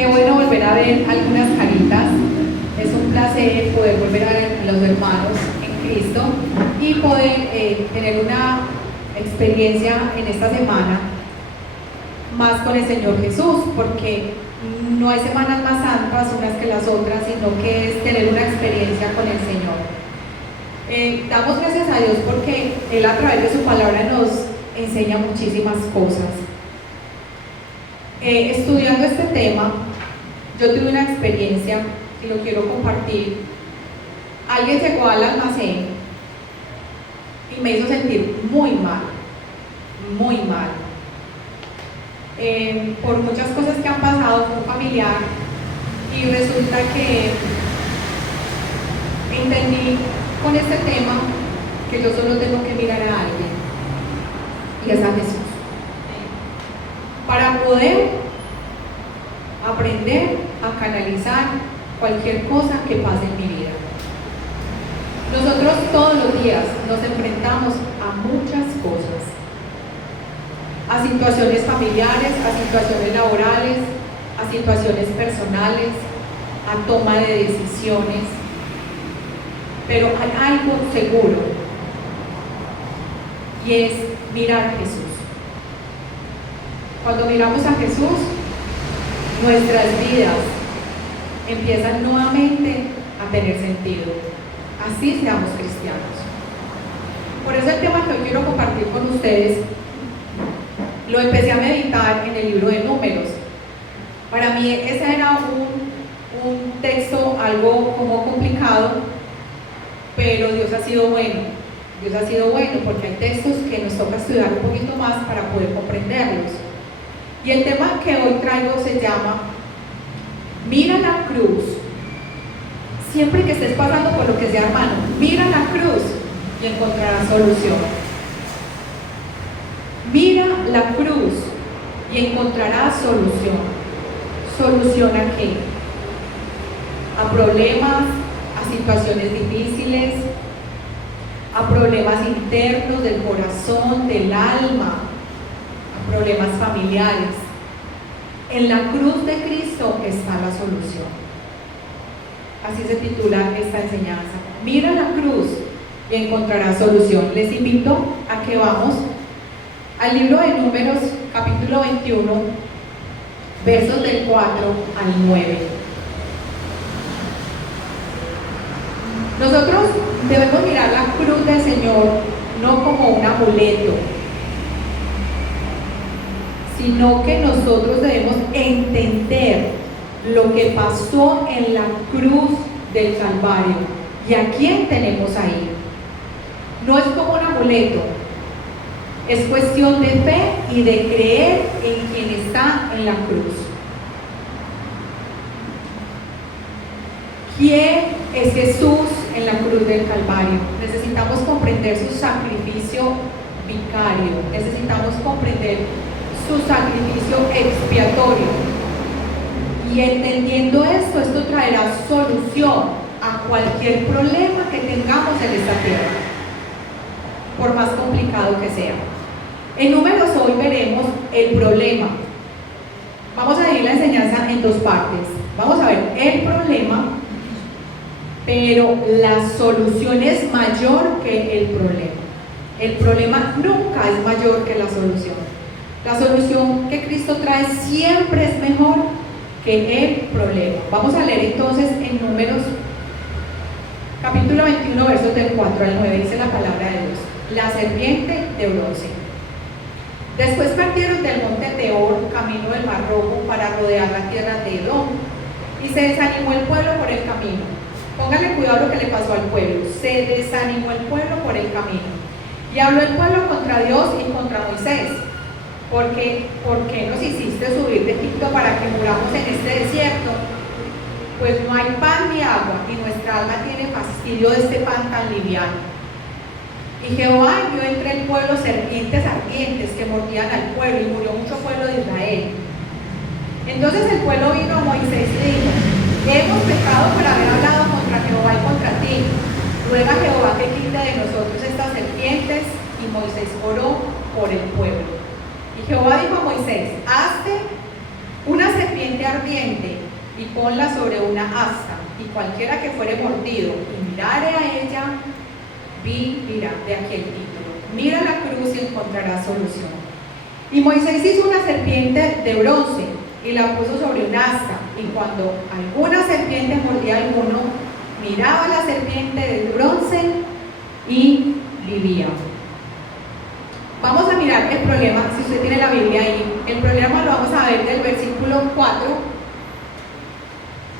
Qué bueno volver a ver algunas caritas. Es un placer poder volver a ver a los hermanos en Cristo y poder tener una experiencia en esta semana más con el Señor Jesús, porque no hay semanas más santas unas que las otras, sino que es tener una experiencia con el Señor. Damos gracias a Dios porque Él a través de su palabra nos enseña muchísimas cosas. Estudiando este tema, yo tuve una experiencia y lo quiero compartir. Alguien llegó al almacén y me hizo sentir muy mal, muy mal. Por muchas cosas que han pasado con un familiar, y resulta que entendí con este tema que yo solo tengo que mirar a alguien, y es a Jesús, para poder aprender a canalizar cualquier cosa que pase en mi vida. Nosotros todos los días nos enfrentamos a muchas cosas, a situaciones familiares, a situaciones laborales, a situaciones personales, a toma de decisiones, pero hay algo seguro, y es mirar a Jesús. Cuando miramos a Jesús, nuestras vidas empiezan nuevamente a tener sentido, así seamos cristianos. Por eso el tema que hoy quiero compartir con ustedes lo empecé a meditar en el libro de Números. Para mí ese era un texto algo como complicado, pero Dios ha sido bueno. Dios ha sido bueno porque hay textos que nos toca estudiar un poquito más para poder comprenderlos. Y el tema que hoy traigo se llama Mira la cruz. Siempre que estés pasando por lo que sea, hermano, mira la cruz y encontrarás solución. Mira la cruz y encontrarás solución. ¿Solución a qué? A problemas, a situaciones difíciles, a problemas internos del corazón, del alma, a problemas familiares. En la cruz de Cristo está la solución. Así se titula esta enseñanza. Mira la cruz y encontrarás solución. Les invito a que vamos al libro de Números, capítulo 21, versos del 4 al 9. Nosotros debemos mirar la cruz del Señor no como un amuleto, sino que nosotros debemos entender lo que pasó en la cruz del Calvario y a quién tenemos ahí. No es como un amuleto, es cuestión de fe y de creer en quien está en la cruz. ¿Quién es Jesús en la cruz del Calvario? Necesitamos comprender su sacrificio vicario, necesitamos comprender su sacrificio expiatorio. Y entendiendo esto traerá solución a cualquier problema que tengamos en esta tierra, por más complicado que sea. En Números hoy veremos el problema. Vamos a dividir la enseñanza en dos partes. Vamos a ver el problema, pero la solución es mayor que el problema. El problema nunca es mayor que la solución. La solución que Cristo trae siempre es mejor que el problema. Vamos a leer entonces en Números capítulo 21, versos del 4 al 9, dice la palabra de Dios. La serpiente de bronce. Después partieron del monte Peor, camino del Mar Rojo, para rodear la tierra de Edom, y se desanimó el pueblo por el camino. Póngale cuidado a lo que le pasó al pueblo. Se desanimó el pueblo por el camino. Y habló el pueblo contra Dios y contra Moisés. ¿Por qué nos hiciste subir de Egipto para que muramos en este desierto? Pues no hay pan ni agua, y nuestra alma tiene fastidio de este pan tan liviano. Y Jehová envió entre el pueblo serpientes ardientes que mordían al pueblo, y murió mucho pueblo de Israel. Entonces el pueblo vino a Moisés y dijo: hemos pecado por haber hablado contra Jehová y contra ti. Ruega a Jehová que quite de nosotros estas serpientes. Y Moisés oró por el pueblo. Y Jehová dijo a Moisés: hazte una serpiente ardiente ponla sobre una asta, y cualquiera que fuere mordido y mirare a ella, vivirá. De aquí el título. Mira la cruz y encontrarás solución. Y Moisés hizo una serpiente de bronce y la puso sobre un asta, y cuando alguna serpiente mordía a alguno, miraba la serpiente de bronce y vivía. Vamos a mirar el problema, si usted tiene la Biblia ahí, el problema lo vamos a ver del versículo 4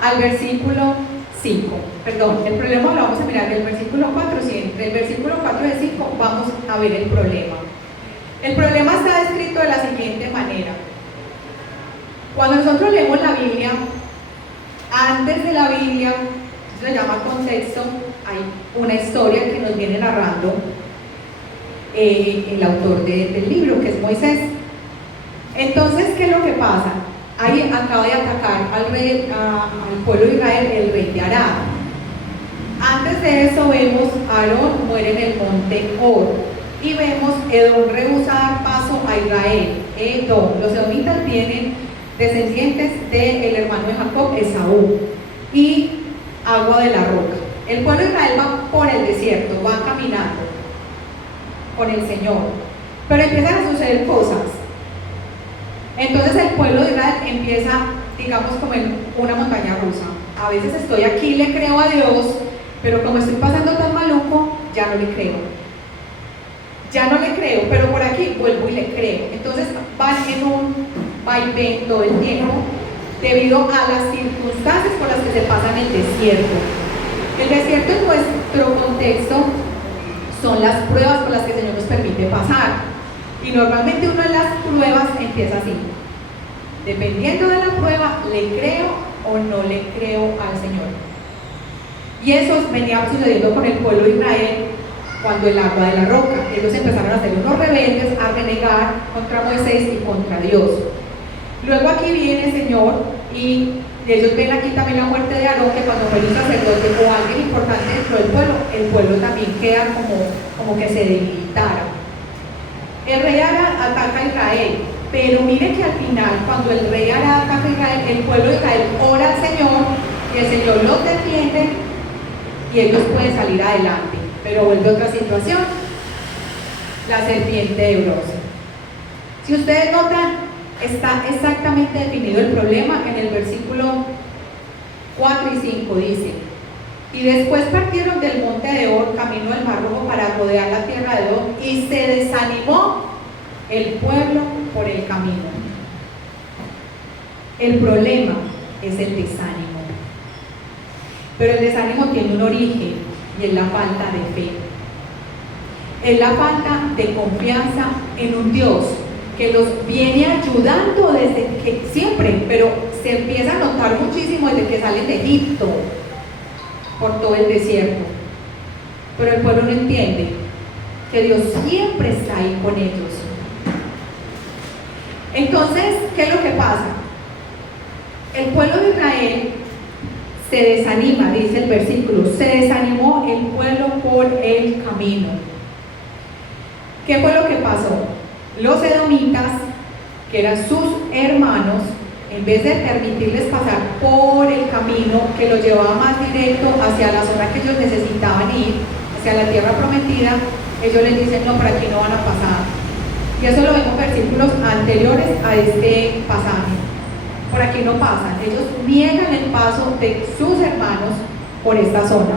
al versículo 5. Perdón, el problema lo vamos a mirar del versículo 4, sí, entre el versículo 4 y el 5 vamos a ver el problema. El problema está descrito de la siguiente manera. Cuando nosotros leemos la Biblia, antes de la Biblia, se llama contexto, hay una historia que nos viene narrando el autor del libro, que es Moisés. Entonces, ¿qué es lo que pasa? Ahí acaba de atacar al pueblo de Israel el rey de Aram. Antes de eso vemos a Aarón muere en el monte Hor, y vemos Edom rehúsa dar paso a Israel. Los edomitas vienen descendientes del hermano de Jacob, Esaú, y agua de la roca. El pueblo de Israel va por el desierto, va caminando con el Señor, pero empiezan a suceder cosas. Entonces el pueblo de Israel empieza, digamos, como en una montaña rusa. A veces estoy aquí, le creo a Dios, pero como estoy pasando tan maluco, ya no le creo. Ya no le creo, pero por aquí vuelvo y le creo. Entonces van en un vaivén todo el tiempo, debido a las circunstancias por las que se pasa en el desierto. El desierto en nuestro contexto son las pruebas por las que el Señor nos permite pasar. Y normalmente una de las pruebas empieza así. Dependiendo de la prueba, ¿le creo o no le creo al Señor? Y eso venía sucediendo con el pueblo de Israel cuando el agua de la roca. Ellos empezaron a ser unos rebeldes, a renegar contra Moisés y contra Dios. Luego aquí viene el Señor y ellos ven aquí también la muerte de Aarón, que cuando fue un sacerdote o alguien importante dentro del pueblo, el pueblo también queda como que se debilitara. El rey Arad ataca a Israel, pero mire que al final, cuando el rey Arad ataca a Israel, el pueblo de Israel ora al Señor y el Señor los defiende y ellos pueden salir adelante. Pero vuelve otra situación, la serpiente de bronce. Si ustedes notan, está exactamente definido el problema en el versículo 4 y 5, dice: y después partieron del monte de Hor, camino del Mar Rojo, para rodear la tierra de Edom, y se desanimó el pueblo por el camino. El problema es el desánimo, pero el desánimo tiene un origen, y es la falta de fe. Es la falta de confianza en un Dios que los viene ayudando desde que siempre, pero se empieza a notar muchísimo desde que salen de Egipto, por todo el desierto. Pero el pueblo no entiende que Dios siempre está ahí con ellos. Entonces, ¿qué es lo que pasa? El pueblo de Israel se desanima, dice el versículo, se desanimó el pueblo por el camino. ¿Qué fue lo que pasó? Los edomitas, que eran sus hermanos, en vez de permitirles pasar por el camino que los llevaba más directo hacia la zona que ellos necesitaban ir, hacia la tierra prometida, ellos les dicen: no, por aquí no van a pasar. Y eso lo vemos en versículos anteriores a este pasaje. Por aquí no pasan. Ellos niegan el paso de sus hermanos por esta zona,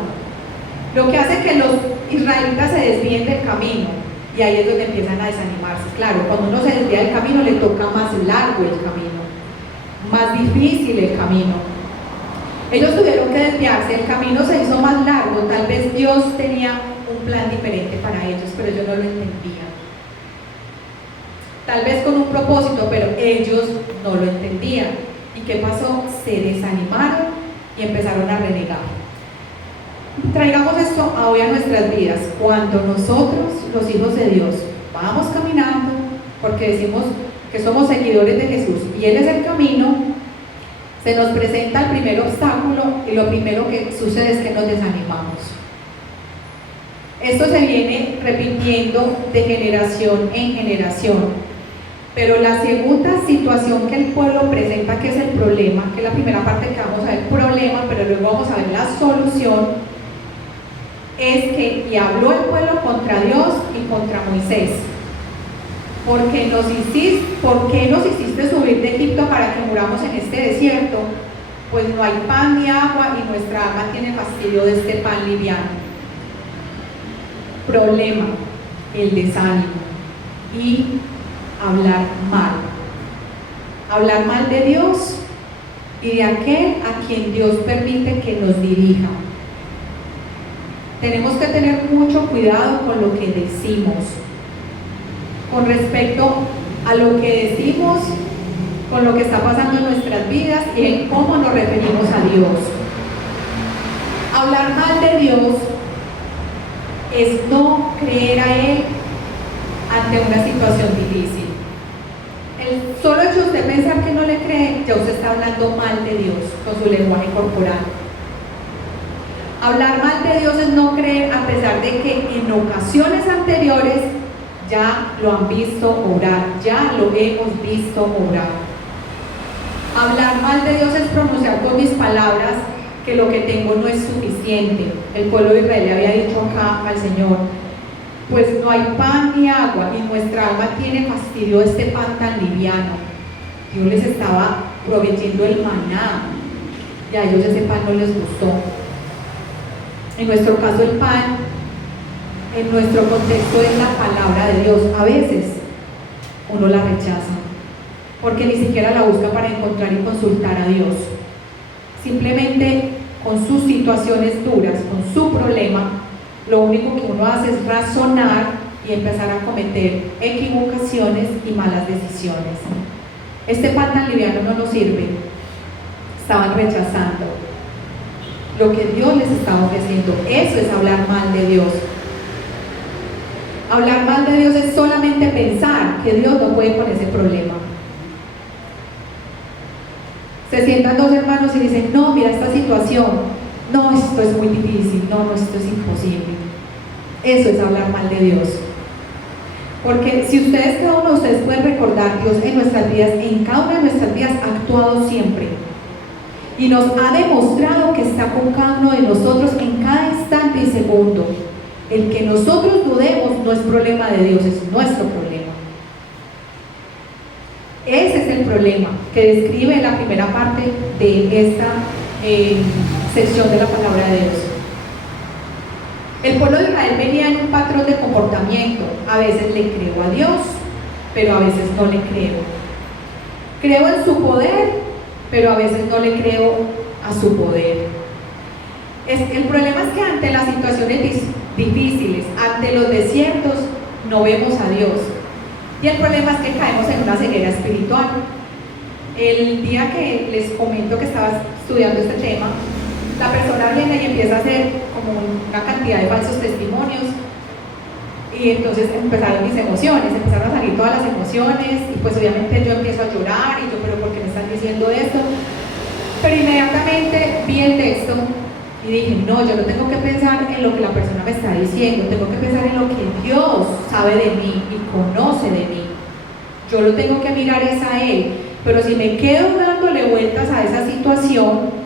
lo que hace que los israelitas se desvíen del camino. Y ahí es donde empiezan a desanimarse. Claro, cuando uno se desvía del camino, le toca más largo el camino, más difícil el camino. Ellos tuvieron que desviarse, el camino se hizo más largo. Tal vez Dios tenía un plan diferente para ellos, pero ellos no lo entendían. Tal vez con un propósito, pero ellos no lo entendían. ¿Y qué pasó? Se desanimaron y empezaron a renegar. Traigamos esto hoy a nuestras vidas. Cuando nosotros, los hijos de Dios, vamos caminando, porque decimos que somos seguidores de Jesús y Él es el camino, se nos presenta el primer obstáculo y lo primero que sucede es que nos desanimamos. Esto se viene repitiendo de generación en generación. Pero la segunda situación que el pueblo presenta, que es el problema, que es la primera parte que vamos a ver, problema, pero luego vamos a ver la solución, es que, y habló el pueblo contra Dios y contra Moisés. ¿Por qué nos hiciste subir de Egipto para que muramos en este desierto? Pues no hay pan ni agua y nuestra alma tiene fastidio de este pan liviano. Problema, el desánimo y hablar mal. Hablar mal de Dios y de aquel a quien Dios permite que nos dirija. Tenemos que tener mucho cuidado con lo que decimos, con respecto a lo que decimos, con lo que está pasando en nuestras vidas y en cómo nos referimos a Dios. Hablar mal de Dios es no creer a Él ante una situación difícil. El solo hecho de usted pensar que no le cree, ya usted está hablando mal de Dios con su lenguaje corporal. Hablar mal de Dios es no creer a pesar de que en ocasiones anteriores ya lo han visto obrar, ya lo hemos visto obrar. Hablar mal de Dios es pronunciar con mis palabras que lo que tengo no es suficiente. El pueblo de Israel le había dicho acá al Señor, pues no hay pan ni agua y nuestra alma tiene fastidio de este pan tan liviano. Dios les estaba proveyendo el maná y a ellos ese pan no les gustó. En nuestro caso el pan, en nuestro contexto, es la palabra de Dios. A veces uno la rechaza porque ni siquiera la busca para encontrar y consultar a Dios. Simplemente con sus situaciones duras, con su problema, lo único que uno hace es razonar y empezar a cometer equivocaciones y malas decisiones. Este pan tan liviano no nos sirve. Estaban rechazando lo que Dios les estaba ofreciendo. Eso es hablar mal de Dios. Hablar mal de Dios es solamente pensar que Dios no puede con ese problema. Se sientan dos hermanos y dicen, no, mira esta situación, no, esto es muy difícil, no, esto es imposible. Eso es hablar mal de Dios. Porque si ustedes, cada uno de ustedes pueden recordar, Dios en nuestras vidas, en cada una de nuestras vidas ha actuado siempre. Y nos ha demostrado que está con cada uno de nosotros en cada instante y segundo. El que nosotros dudemos no es problema de Dios, es nuestro problema. Ese es el problema que describe la primera parte de esta sección de la palabra de Dios. El pueblo de Israel venía en un patrón de comportamiento. A veces le creo a Dios, pero a veces no le creo. Creo en su poder, pero a veces no le creo a su poder. El problema es que ante las situaciones difíciles, ante los desiertos, no vemos a Dios. Y el problema es que caemos en una ceguera espiritual. El día que les comento que estaba estudiando este tema, la persona viene y empieza a hacer como una cantidad de falsos testimonios y entonces empezaron mis emociones, empezaron a salir todas las emociones y pues obviamente yo empiezo a llorar y yo, pero ¿por qué me están diciendo esto? Pero inmediatamente vi el texto y dije, no, yo no tengo que pensar en lo que la persona me está diciendo, tengo que pensar en lo que Dios sabe de mí y conoce de mí. Yo lo tengo que mirar es a Él, pero si me quedo dándole vueltas a esa situación,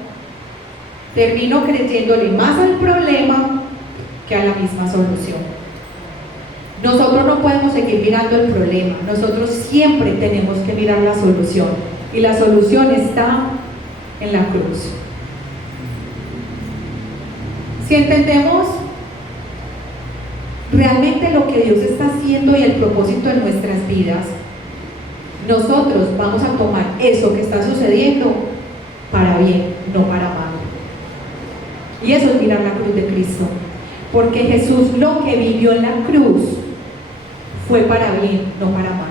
termino creyéndole más al problema que a la misma solución. Nosotros no podemos seguir mirando el problema, nosotros siempre tenemos que mirar la solución y la solución está en la cruz. Si entendemos realmente lo que Dios está haciendo y el propósito en nuestras vidas, nosotros vamos a tomar eso que está sucediendo para bien, no para mal. Y eso es mirar la cruz de Cristo, porque Jesús lo que vivió en la cruz fue para bien, no para mal.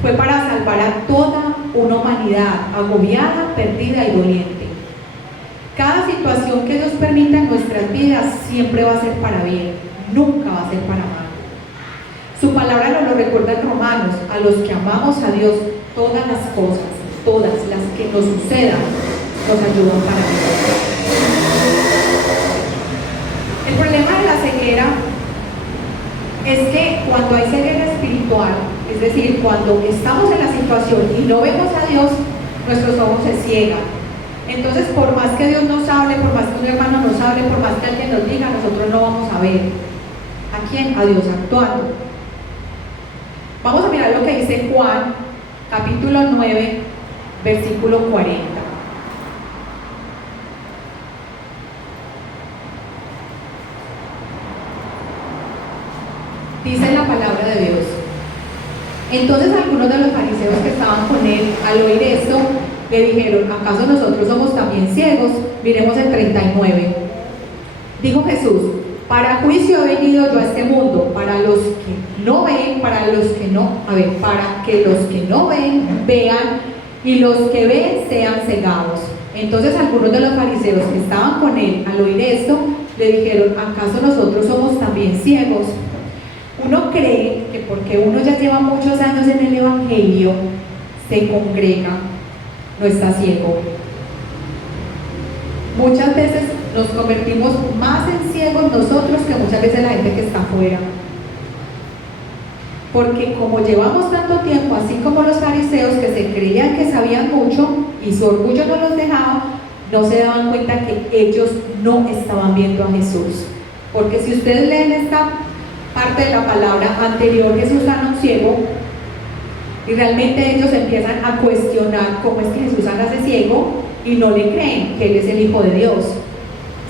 Fue para salvar a toda una humanidad agobiada, perdida y doliente. Cada situación que Dios permita en nuestras vidas siempre va a ser para bien, nunca va a ser para mal. Su palabra nos lo recuerda en Romanos: a los que amamos a Dios, todas las cosas, todas las que nos sucedan, nos ayudan para bien. El problema de la ceguera es que cuando hay ceguera espiritual Es decir, cuando estamos en la situación y no vemos a Dios, nuestros ojos se ciegan. Entonces, por más que Dios nos hable, por más que un hermano nos hable, por más que alguien nos diga, nosotros no vamos a ver. ¿A quién? A Dios actuando. Vamos a mirar lo que dice Juan, capítulo 9, versículo 40. Dice la palabra de Dios. Entonces algunos de los fariseos que estaban con él, al oír esto, le dijeron: ¿acaso nosotros somos también ciegos? Miremos el 39. Dijo Jesús: para juicio he venido yo a este mundo, para los que no ven, para que los que no ven, vean, y los que ven sean cegados. Entonces algunos de los fariseos que estaban con él, al oír esto, le dijeron: ¿acaso nosotros somos también ciegos? Uno cree que porque uno ya lleva muchos años en el Evangelio, se congrega, no está ciego. Muchas veces nos convertimos más en ciegos nosotros que muchas veces la gente que está afuera. Porque como llevamos tanto tiempo, así como los fariseos que se creían que sabían mucho y su orgullo no los dejaba, no se daban cuenta que ellos no estaban viendo a Jesús. Porque si ustedes leen esta parte de la palabra anterior, Jesús sana a un ciego, y realmente ellos empiezan a cuestionar cómo es que Jesús sana a ese ciego y no le creen que Él es el Hijo de Dios,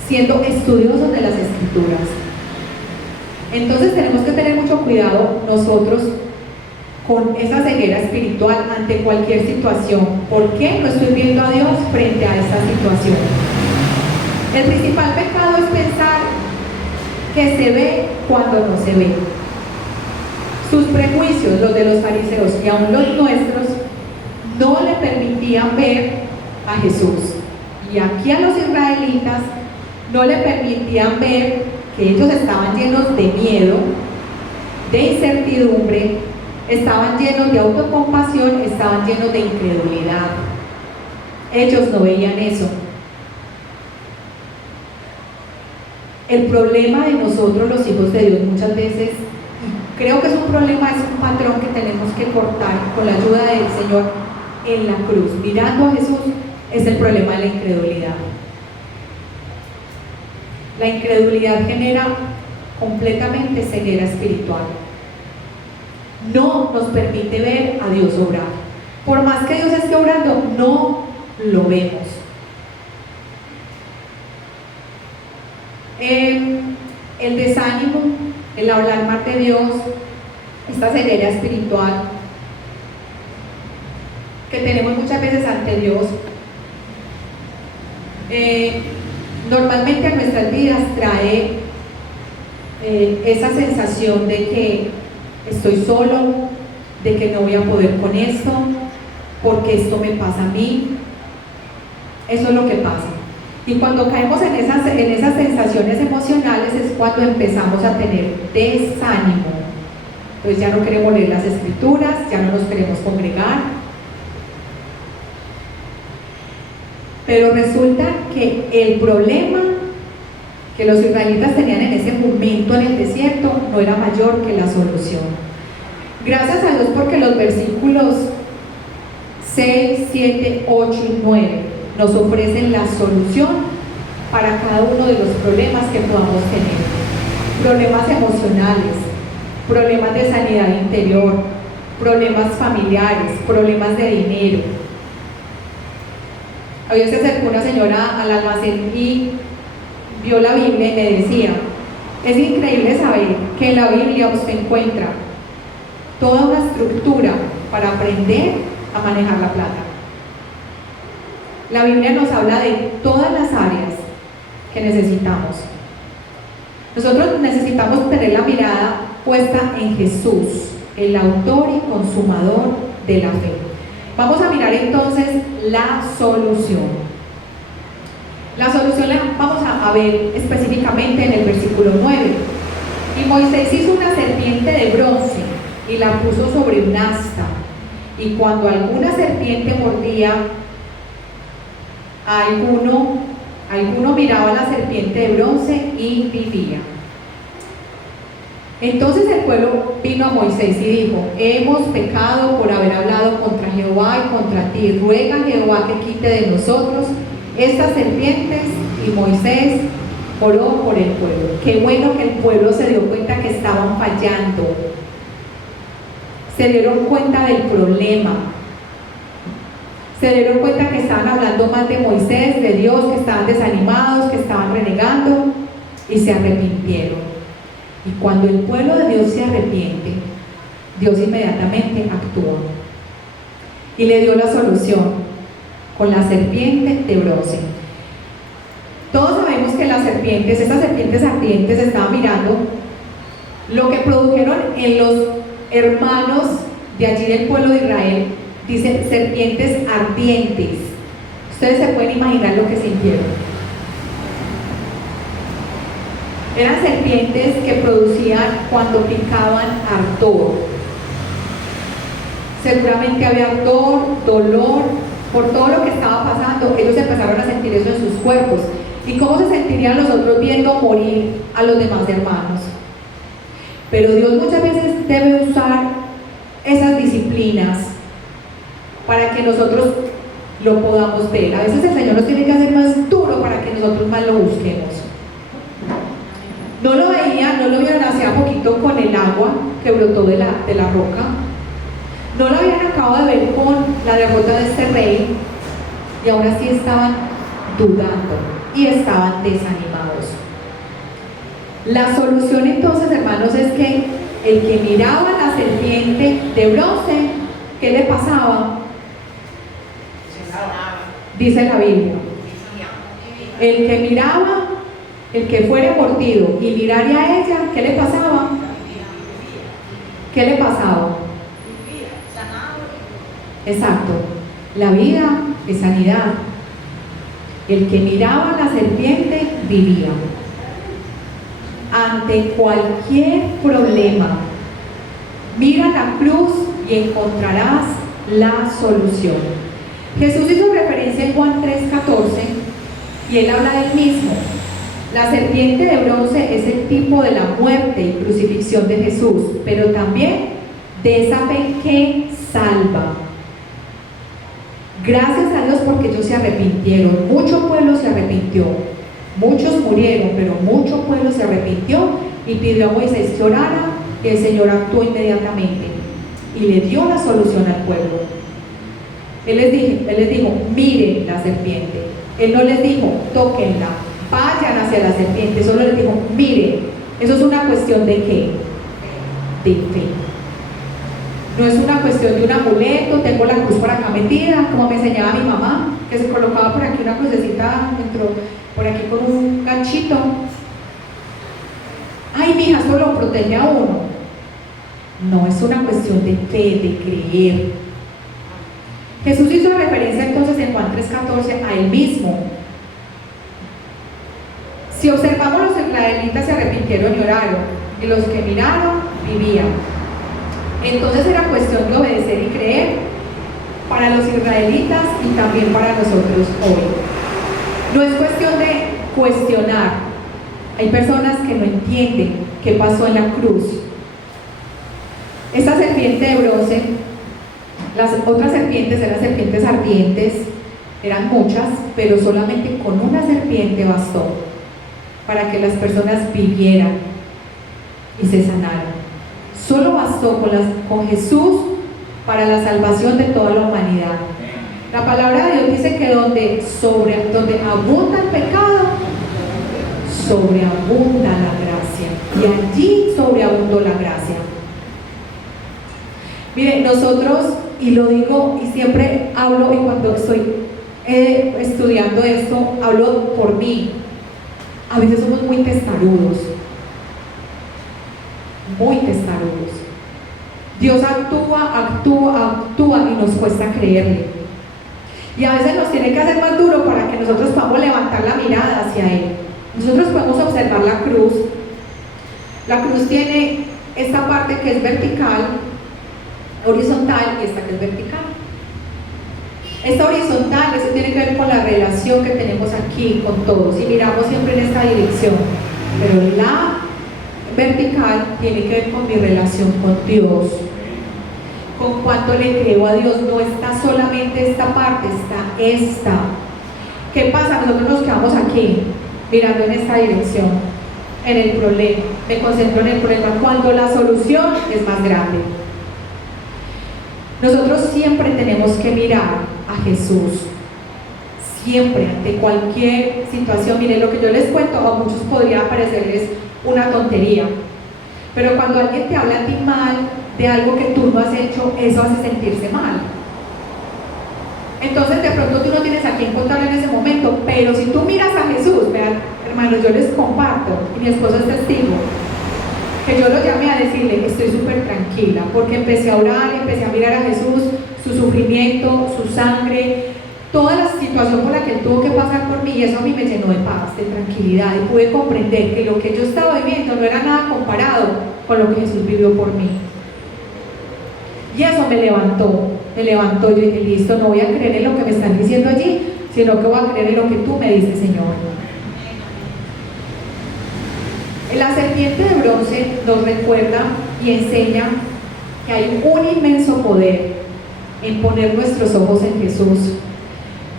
siendo estudiosos de las Escrituras. Entonces tenemos que tener mucho cuidado nosotros con esa ceguera espiritual ante cualquier situación. ¿Por qué no estoy viendo a Dios frente a esta situación? El principal pecado es pensar que se ve cuando no se ve. Sus prejuicios, los de los fariseos y aún los nuestros, no le permitían ver a Jesús. Y aquí a los israelitas no le permitían ver que ellos estaban llenos de miedo, de incertidumbre, estaban llenos de autocompasión, estaban llenos de incredulidad. Ellos no veían eso. El problema de nosotros los hijos de Dios muchas veces, y creo que es un problema, es un patrón que tenemos que cortar con la ayuda del Señor en la cruz, mirando a Jesús, es el problema de la incredulidad. La incredulidad genera completamente ceguera espiritual. No nos permite ver a Dios obrar. Por más que Dios esté obrando, no lo vemos. El desánimo, el hablar mal de Dios, esta ceguera espiritual que tenemos muchas veces ante Dios, normalmente a nuestras vidas trae esa sensación de que estoy solo, de que no voy a poder con esto, porque esto me pasa a mí. Eso es lo que pasa. Y cuando caemos en esas sensaciones emocionales es cuando empezamos a tener desánimo. Entonces ya no queremos leer las Escrituras, ya no nos queremos congregar. Pero resulta que el problema que los israelitas tenían en ese momento en el desierto no era mayor que la solución. Gracias a Dios porque los versículos 6, 7, 8 y 9 nos ofrecen la solución para cada uno de los problemas que podamos tener. Problemas emocionales, problemas de sanidad interior, problemas familiares, problemas de dinero. Hoy se acercó una señora al almacén y vio la Biblia y me decía: es increíble saber que en la Biblia usted encuentra toda una estructura para aprender a manejar la plata. La Biblia nos habla de todas las áreas que necesitamos. Nosotros necesitamos tener la mirada puesta en Jesús, el autor y consumador de la fe. Vamos a mirar entonces la solución. La solución la vamos a ver específicamente en el versículo 9. Y Moisés hizo una serpiente de bronce y la puso sobre un asta. Y cuando alguna serpiente mordía a alguno miraba la serpiente de bronce y vivía. Entonces el pueblo vino a Moisés y dijo: hemos pecado por haber hablado contra Jehová y contra ti. Ruega a Jehová que quite de nosotros estas serpientes. Y Moisés oró por el pueblo. Qué bueno que el pueblo se dio cuenta que estaban fallando. Se dieron cuenta del problema. Se dieron cuenta que estaban hablando mal de Moisés, de Dios, que estaban desanimados, que estaban renegando, y se arrepintieron. Y cuando el pueblo de Dios se arrepiente, Dios inmediatamente actúa y le dio la solución con la serpiente de bronce. Todos sabemos que las serpientes, estas serpientes ardientes, estaban mirando lo que produjeron en los hermanos de allí del pueblo de Israel. Dice serpientes ardientes. Ustedes se pueden imaginar lo que sintieron. Eran serpientes que producían, cuando picaban, ardor. Seguramente había ardor, dolor, por todo lo que estaba pasando. Ellos empezaron a sentir eso en sus cuerpos. ¿Y cómo se sentirían los otros viendo morir a los demás hermanos? Pero Dios muchas veces debe usar esas disciplinas para que nosotros lo podamos ver. A veces el Señor nos tiene que hacer más duro para que nosotros más lo busquemos. No lo veían, no lo vieron hacía poquito con el agua que brotó de la roca. No lo habían acabado de ver con la derrota de este rey, y ahora sí estaban dudando y estaban desanimados. La solución entonces, hermanos, es que el que miraba la serpiente de bronce, ¿qué le pasaba? Dice la Biblia. El que miraba, el que fuera mordido y mirara a ella, ¿qué le pasaba? ¿Qué le pasaba? Exacto, la vida es sanidad. El que miraba a la serpiente vivía. Ante cualquier problema, mira la cruz y encontrarás la solución. Jesús hizo referencia en Juan 3:14 y él habla del mismo. La serpiente de bronce es el tipo de la muerte y crucifixión de Jesús, pero también de esa fe que salva. Gracias a Dios porque ellos se arrepintieron. Mucho pueblo se arrepintió. Muchos murieron, pero mucho pueblo se arrepintió y pidió a Moisés que orara, y el Señor actuó inmediatamente y le dio la solución al pueblo. Él les dijo, miren la serpiente. Él no les dijo, tóquenla, vayan hacia la serpiente, solo les dijo, miren. Eso es una cuestión de ¿qué? De fe. No es una cuestión de un amuleto, tengo la cruz por acá metida, como me enseñaba mi mamá, que se colocaba por aquí una crucecita dentro, por aquí con un ganchito. Ay, mija, eso lo protege a uno. No, es una cuestión de fe, de creer. Jesús hizo referencia entonces en Juan 3:14 a él mismo. Si observamos, los israelitas se arrepintieron y oraron, y los que miraron vivían. Entonces era cuestión de obedecer y creer para los israelitas y también para nosotros hoy. No es cuestión de cuestionar. Hay personas que no entienden qué pasó en la cruz. Esta serpiente de bronce, las otras serpientes eran serpientes ardientes, eran muchas, pero solamente con una serpiente bastó para que las personas vivieran y se sanaran. Solo bastó con Jesús para la salvación de toda la humanidad. La palabra de Dios dice que donde abunda el pecado, sobreabunda la gracia, y allí sobreabundó la gracia. Miren, nosotros, y lo digo y siempre hablo, y cuando estoy estudiando esto, hablo por mí, a veces somos muy testarudos. Muy testarudos. Dios actúa y nos cuesta creerle. Y a veces nos tiene que hacer más duro para que nosotros podamos levantar la mirada hacia Él. Nosotros podemos observar la cruz. La cruz tiene esta parte que es vertical, horizontal, y esta que es vertical. Esta horizontal, eso tiene que ver con la relación que tenemos aquí con todos, y miramos siempre en esta dirección. Pero la vertical tiene que ver con mi relación con Dios, con cuánto le creo a Dios. No está solamente esta parte, está esta. ¿Qué pasa? Nosotros nos quedamos aquí, mirando en esta dirección, en el problema. Me concentro en el problema cuando la solución es más grande. Nosotros siempre tenemos que mirar a Jesús. Siempre, ante cualquier situación. Miren, lo que yo les cuento a muchos podría parecerles una tontería, pero cuando alguien te habla a ti mal de algo que tú no has hecho, eso hace sentirse mal. Entonces de pronto tú no tienes a quién contarle en ese momento, pero si tú miras a Jesús, vean, hermanos, yo les comparto, y mi esposo es testigo, que yo lo llamé a decirle, estoy súper tranquila, porque empecé a orar, empecé a mirar a Jesús, su sufrimiento, su sangre, toda la situación por la que él tuvo que pasar por mí, y eso a mí me llenó de paz, de tranquilidad, y pude comprender que lo que yo estaba viviendo no era nada comparado con lo que Jesús vivió por mí. Y eso me levantó, yo dije, listo, no voy a creer en lo que me están diciendo allí, sino que voy a creer en lo que tú me dices, Señor. La serpiente de bronce nos recuerda y enseña que hay un inmenso poder en poner nuestros ojos en Jesús,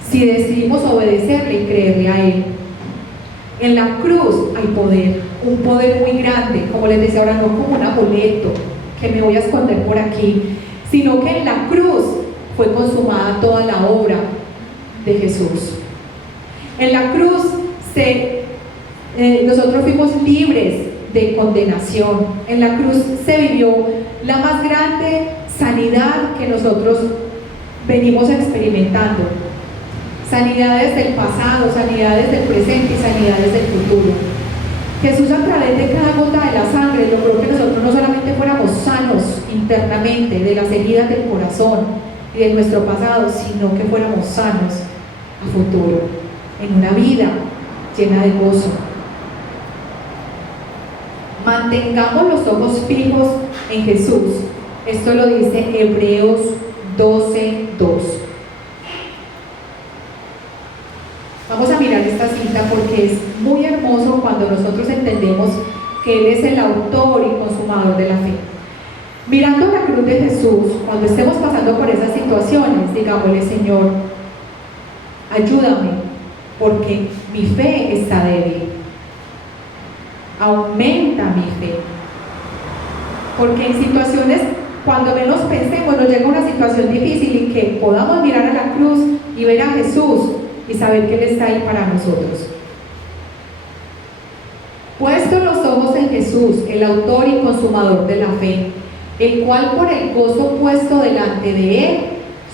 si decidimos obedecerle y creerle a Él. En la cruz hay poder, un poder muy grande, como les decía ahora, no como un amuleto que me voy a esconder por aquí, sino que en la cruz fue consumada toda la obra de Jesús. En la cruz nosotros fuimos libres de condenación. En la cruz se vivió la más grande sanidad que nosotros venimos experimentando. Sanidades del pasado, sanidades del presente y sanidades del futuro. Jesús, a través de cada gota de la sangre, logró que nosotros no solamente fuéramos sanos internamente de las heridas del corazón y de nuestro pasado, sino que fuéramos sanos a futuro, en una vida llena de gozo. Mantengamos los ojos fijos en Jesús. Esto lo dice Hebreos 12:2. Vamos a mirar esta cita porque es muy hermoso cuando nosotros entendemos que Él es el autor y consumador de la fe. Mirando la cruz de Jesús, cuando estemos pasando por esas situaciones, digámosle, Señor, ayúdame, porque mi fe está débil. Aumenta mi fe. Porque en situaciones, cuando menos pensemos, nos llega una situación difícil y que podamos mirar a la cruz y ver a Jesús y saber que Él está ahí para nosotros. Puesto los ojos en Jesús, el autor y consumador de la fe, el cual por el gozo puesto delante de Él,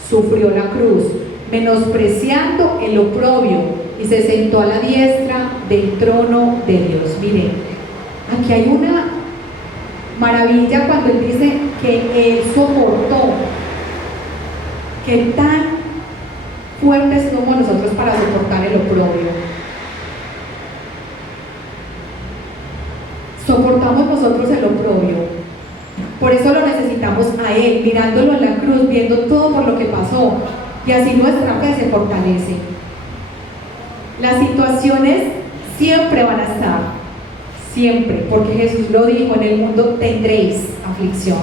sufrió la cruz, menospreciando el oprobio, y se sentó a la diestra del trono de Dios. Miren, aquí hay una maravilla cuando Él dice que Él soportó, que tan fuertes somos nosotros para soportar el oprobio. Soportamos nosotros el oprobio. Por eso lo necesitamos a Él, mirándolo en la cruz, viendo todo por lo que pasó, y así nuestra fe se fortalece. Las situaciones siempre van a estar, siempre, porque Jesús lo dijo, en el mundo tendréis aflicción,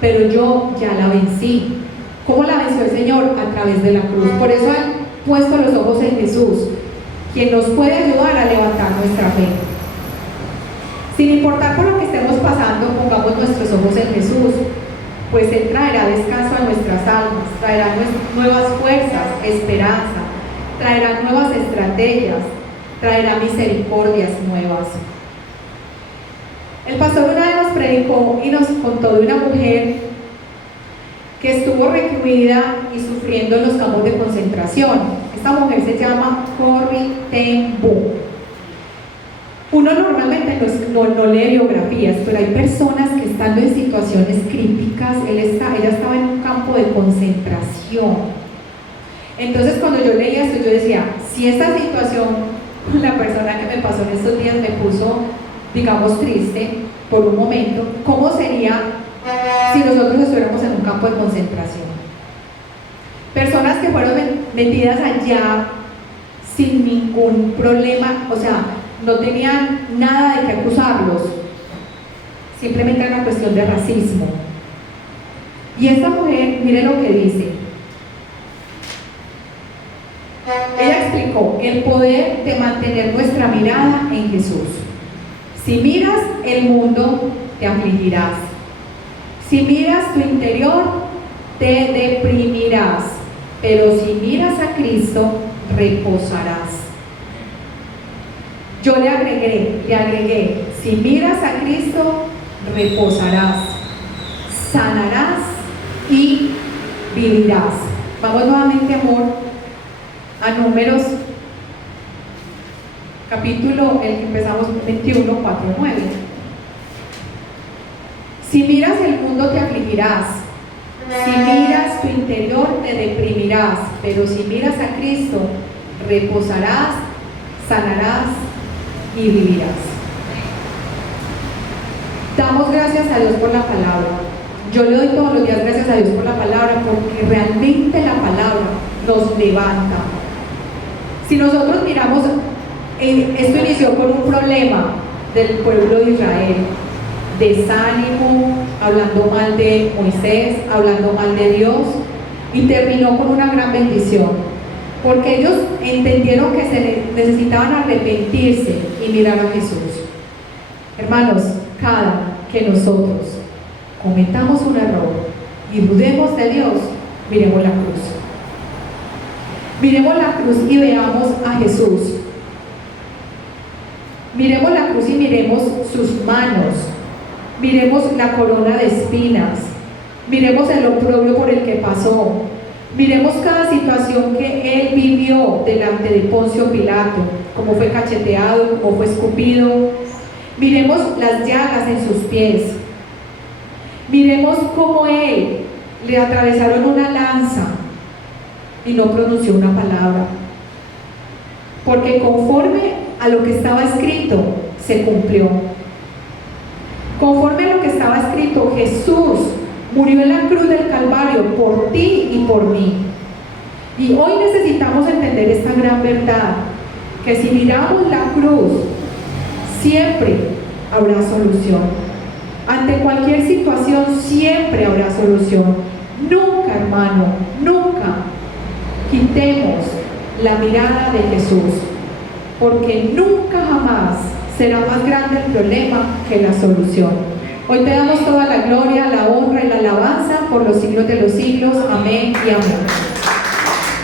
pero yo ya la vencí. ¿Cómo la venció el Señor? A través de la cruz. Por eso han puesto los ojos en Jesús, quien nos puede ayudar a levantar nuestra fe. Sin importar por lo que estemos pasando, pongamos nuestros ojos en Jesús, pues Él traerá descanso a nuestras almas, traerá nuevas fuerzas, esperanza, traerá nuevas estrategias, traerá misericordias nuevas. El pastor una vez nos predicó y nos contó de una mujer que estuvo recluida y sufriendo en los campos de concentración. Esta mujer se llama Corrie ten Boom. Uno normalmente no lee biografías, pero hay personas que estando en situaciones críticas, ella estaba en un campo de concentración. Entonces cuando yo leía esto, yo decía, si esta situación, la persona que me pasó en estos días me puso, digamos, triste por un momento, ¿cómo sería si nosotros estuviéramos en un campo de concentración? Personas que fueron metidas allá sin ningún problema, o sea, no tenían nada de qué acusarlos, simplemente era una cuestión de racismo. Y esta mujer, mire lo que dice. Ella explicó el poder de mantener nuestra mirada en Jesús. Si miras el mundo, te afligirás. Si miras tu interior, te deprimirás. Pero si miras a Cristo, reposarás. Yo le agregué, si miras a Cristo, reposarás, sanarás y vivirás. Vamos nuevamente, amor, a Números, capítulo, el que empezamos 21, 4, 9. Si miras el mundo, te afligirás. Si miras tu interior, te deprimirás. Pero si miras a Cristo, reposarás, sanarás y vivirás. Damos gracias a Dios por la palabra. Yo le doy todos los días gracias a Dios por la palabra, porque realmente la palabra nos levanta. Si nosotros miramos, esto inició con un problema del pueblo de Israel, desánimo, hablando mal de Moisés, hablando mal de Dios, y terminó con una gran bendición, porque ellos entendieron que se necesitaban arrepentirse y mirar a Jesús. Hermanos, cada que nosotros cometamos un error y dudemos de Dios, miremos la cruz. Miremos la cruz y veamos a Jesús. Miremos la cruz y miremos sus manos. Miremos la corona de espinas. Miremos el oprobio por el que pasó. Miremos cada situación que él vivió delante de Poncio Pilato, cómo fue cacheteado, cómo fue escupido. Miremos las llagas en sus pies. Miremos cómo él le atravesaron una lanza y no pronunció una palabra, porque conforme a lo que estaba escrito se cumplió. Conforme a lo que estaba escrito, Jesús murió en la cruz del Calvario por ti y por mí. Y hoy necesitamos entender esta gran verdad, que si miramos la cruz, siempre habrá solución. Ante cualquier situación siempre habrá solución. Nunca, hermano, nunca quitemos la mirada de Jesús, porque nunca jamás será más grande el problema que la solución. Hoy te damos toda la gloria, la honra y la alabanza por los siglos de los siglos. Amén y amén.